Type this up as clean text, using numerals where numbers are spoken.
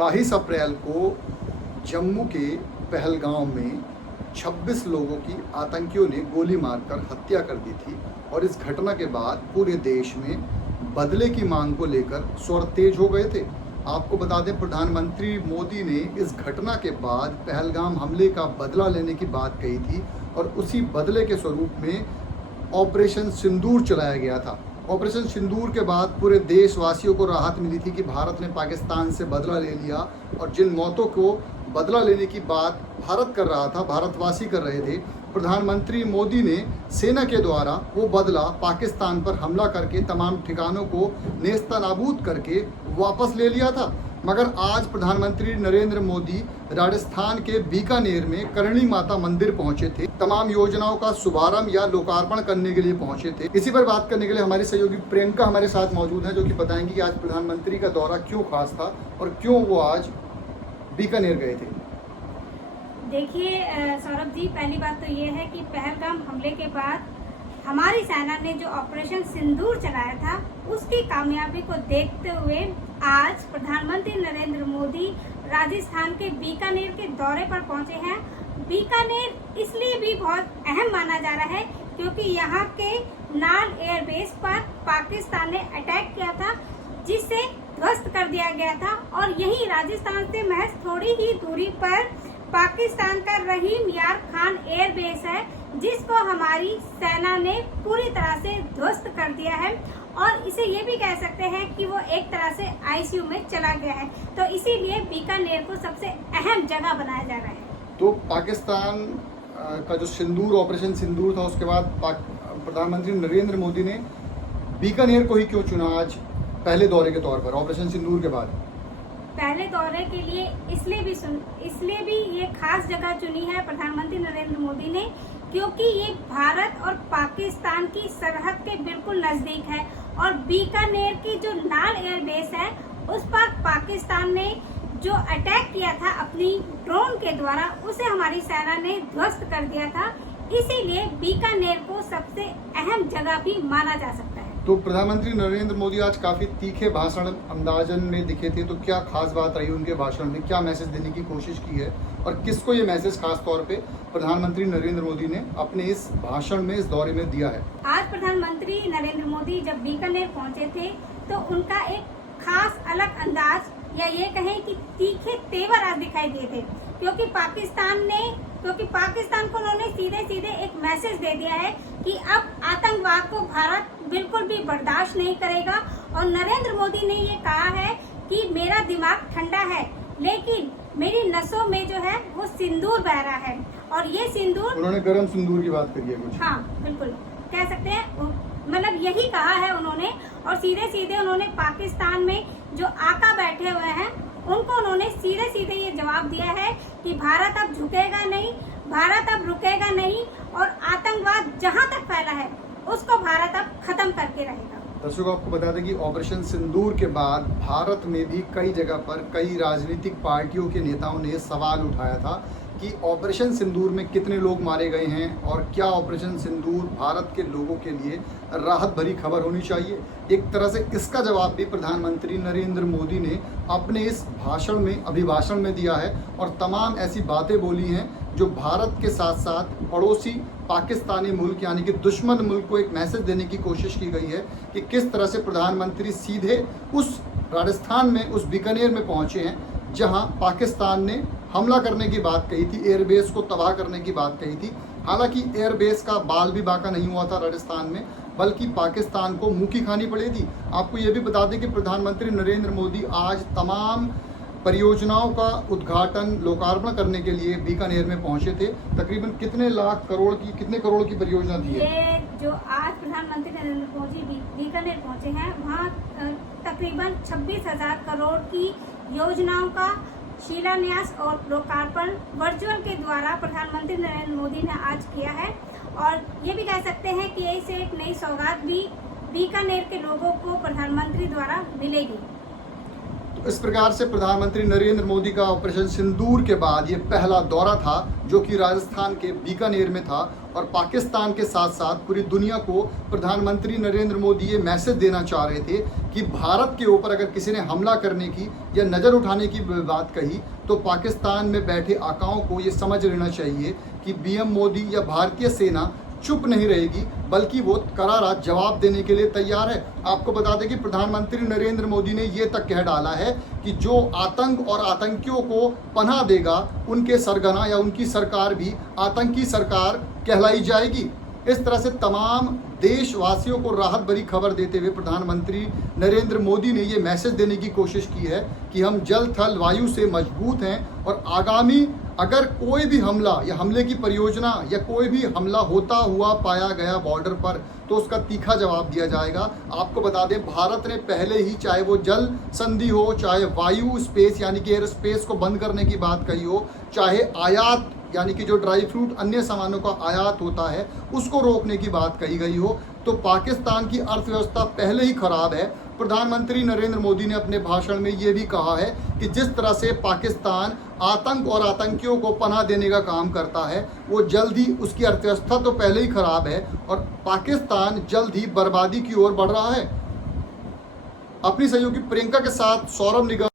22 अप्रैल को जम्मू के पहलगांव में 26 लोगों की आतंकियों ने गोली मारकर हत्या कर दी थी और इस घटना के बाद पूरे देश में बदले की मांग को लेकर स्वर तेज हो गए थे। आपको बता दें, प्रधानमंत्री मोदी ने इस घटना के बाद पहलगाम हमले का बदला लेने की बात कही थी और उसी बदले के स्वरूप में ऑपरेशन सिंदूर चलाया गया था। ऑपरेशन सिंदूर के बाद पूरे देशवासियों को राहत मिली थी कि भारत ने पाकिस्तान से बदला ले लिया और जिन मौतों को बदला लेने की बात भारत कर रहा था, भारतवासी कर रहे थे, प्रधानमंत्री मोदी ने सेना के द्वारा वो बदला पाकिस्तान पर हमला करके तमाम ठिकानों को नेस्तनाबूद करके वापस ले लिया था। मगर आज प्रधानमंत्री नरेंद्र मोदी राजस्थान के बीकानेर में करणी माता मंदिर पहुंचे थे, तमाम योजनाओं का शुभारंभ या लोकार्पण करने के लिए पहुंचे थे। इसी पर बात करने के लिए हमारी सहयोगी प्रियंका हमारे साथ मौजूद हैं, जो कि बताएंगी कि आज प्रधानमंत्री का दौरा क्यों खास था और क्यों वो आज बीकानेर गए थे। देखिए सौरभ जी, पहली बात तो ये है कि पहलगाम हमले के बाद हमारी सेना ने जो ऑपरेशन सिंदूर चलाया था उसकी कामयाबी को देखते हुए आज प्रधानमंत्री नरेंद्र मोदी राजस्थान के बीकानेर के दौरे पर पहुंचे हैं। बीकानेर इसलिए भी बहुत अहम माना जा रहा है क्योंकि यहाँ के नाल एयरबेस पर पाकिस्तान ने अटैक किया था, जिससे ध्वस्त कर दिया गया था और यही राजस्थान से महज थोड़ी ही दूरी पर पाकिस्तान का रहीम यार खान एयरबेस है, जिसको हमारी सेना ने पूरी तरह से ध्वस्त कर दिया है और इसे ये भी कह सकते हैं कि वो एक तरह से आईसीयू में चला गया है। तो इसीलिए बीकानेर को सबसे अहम जगह बनाया जा रहा है। तो पाकिस्तान का जो सिंदूर ऑपरेशन सिंदूर था, उसके बाद प्रधानमंत्री नरेंद्र मोदी ने बीकानेर को ही क्यों चुना आज पहले दौरे के तौर पर, ऑपरेशन सिंदूर के बाद? पहले दौरे के लिए इसलिए भी ये खास जगह चुनी है प्रधानमंत्री नरेंद्र मोदी ने क्योंकि ये भारत और पाकिस्तान की सरहद के बिल्कुल नजदीक है और बीकानेर की जो नाल एयरबेस है उस पर पाकिस्तान ने जो अटैक किया था अपनी ड्रोन के द्वारा, उसे हमारी सेना ने ध्वस्त कर दिया था। इसीलिए बीकानेर को सबसे अहम जगह भी माना जा सकता है। तो प्रधानमंत्री नरेंद्र मोदी आज काफी तीखे भाषण अंदाजन में दिखे थे, तो क्या खास बात रही उनके भाषण में? क्या मैसेज देने की कोशिश की है और किसको ये मैसेज खास तौर पे प्रधानमंत्री नरेंद्र मोदी ने अपने इस भाषण में, इस दौरे में दिया है? आज प्रधानमंत्री नरेंद्र मोदी जब बीकानेर पहुंचे थे तो उनका एक खास अलग अंदाज या ये कहें कि तीखे तेवर आज दिखाई दिए थे क्योंकि पाकिस्तान को उन्होंने सीधे सीधे एक मैसेज दे दिया है कि अब आतंकवाद को भारत बिल्कुल भी बर्दाश्त नहीं करेगा और नरेंद्र मोदी ने ये कहा है कि मेरा दिमाग ठंडा है लेकिन मेरी नसों में जो है वो सिंदूर बह रहा है और ये सिंदूर, उन्होंने गरम सिंदूर की बात करी है कुछ। हाँ बिल्कुल कह सकते हैं, मतलब यही कहा है उन्होंने और सीधे सीधे उन्होंने पाकिस्तान में जो आका बैठे हुए हैं उनको उन्होंने सीधे सीधे ये जवाब दिया है कि भारत अब झुकेगा नहीं, भारत अब रुकेगा नहीं और आतंकवाद जहां तक फैला है उसको भारत अब खत्म करके रहेगा। दर्शकों, आपको बता दें कि ऑपरेशन सिंदूर के बाद भारत में भी कई जगह पर कई राजनीतिक पार्टियों के नेताओं ने सवाल उठाया था कि ऑपरेशन सिंदूर में कितने लोग मारे गए हैं और क्या ऑपरेशन सिंदूर भारत के लोगों के लिए राहत भरी खबर होनी चाहिए। एक तरह से इसका जवाब भी प्रधानमंत्री नरेंद्र मोदी ने अपने इस भाषण में, अभिभाषण में दिया है और तमाम ऐसी बातें बोली हैं जो भारत के साथ साथ पड़ोसी पाकिस्तानी मुल्क यानी कि दुश्मन मुल्क को एक मैसेज देने की कोशिश की गई है कि किस तरह से प्रधानमंत्री सीधे उस राजस्थान में, उस बीकानेर में पहुंचे हैं जहां पाकिस्तान ने हमला करने की बात कही थी, एयरबेस को तबाह करने की बात कही थी। हालांकि एयरबेस का बाल भी बाका नहीं हुआ था राजस्थान में, बल्कि पाकिस्तान को मुंह की खानी पड़ी थी। आपको ये भी बता दें कि प्रधानमंत्री नरेंद्र मोदी आज तमाम परियोजनाओं का उद्घाटन, लोकार्पण करने के लिए बीकानेर में पहुंचे थे। तकरीबन कितने करोड़ की परियोजना थी ये जो आज प्रधानमंत्री नरेंद्र मोदी बीकानेर पहुंचे हैं वहाँ तकरीबन 26,000 करोड़ की योजनाओं का शिलान्यास और लोकार्पण वर्चुअल के द्वारा प्रधानमंत्री नरेंद्र मोदी ने आज किया है और ये भी कह सकते हैं कि इससे एक नई सौगात भी बीकानेर के लोगों को प्रधानमंत्री द्वारा मिलेगी। इस प्रकार से प्रधानमंत्री नरेंद्र मोदी का ऑपरेशन सिंदूर के बाद ये पहला दौरा था जो कि राजस्थान के बीकानेर में था, और पाकिस्तान के साथ साथ पूरी दुनिया को प्रधानमंत्री नरेंद्र मोदी ये मैसेज देना चाह रहे थे कि भारत के ऊपर अगर किसी ने हमला करने की या नज़र उठाने की बात कही तो पाकिस्तान में बैठे आकाओं को ये समझ लेना चाहिए कि पीएम मोदी या भारतीय सेना चुप नहीं रहेगी, बल्कि वो करारा जवाब देने के लिए तैयार है। आपको बता दें कि प्रधानमंत्री नरेंद्र मोदी ने ये तक कह डाला है कि जो आतंक और आतंकियों को पनाह देगा उनके सरगना या उनकी सरकार भी आतंकी सरकार कहलाई जाएगी। इस तरह से तमाम देशवासियों को राहत भरी खबर देते हुए प्रधानमंत्री नरेंद्र मोदी ने ये मैसेज देने की कोशिश की है कि हम जल थल वायु से मजबूत हैं और आगामी अगर कोई भी हमला या हमले की परियोजना या कोई भी हमला होता हुआ पाया गया बॉर्डर पर तो उसका तीखा जवाब दिया जाएगा। आपको बता दें भारत ने पहले ही चाहे वो जल संधि हो, चाहे वायु स्पेस यानी कि एयर स्पेस को बंद करने की बात कही हो, चाहे आयात यानी कि जो ड्राई फ्रूट अन्य सामानों का आयात होता है उसको रोकने की बात कही गई हो, तो पाकिस्तान की अर्थव्यवस्था पहले ही खराब है। प्रधानमंत्री नरेंद्र मोदी ने अपने भाषण में ये भी कहा है कि जिस तरह से पाकिस्तान आतंक और आतंकियों को पनाह देने का काम करता है वो जल्द ही उसकी अर्थव्यवस्था तो पहले ही खराब है और पाकिस्तान जल्द ही बर्बादी की ओर बढ़ रहा है। अपनी सहयोगी प्रियंका के साथ सौरभ निगम।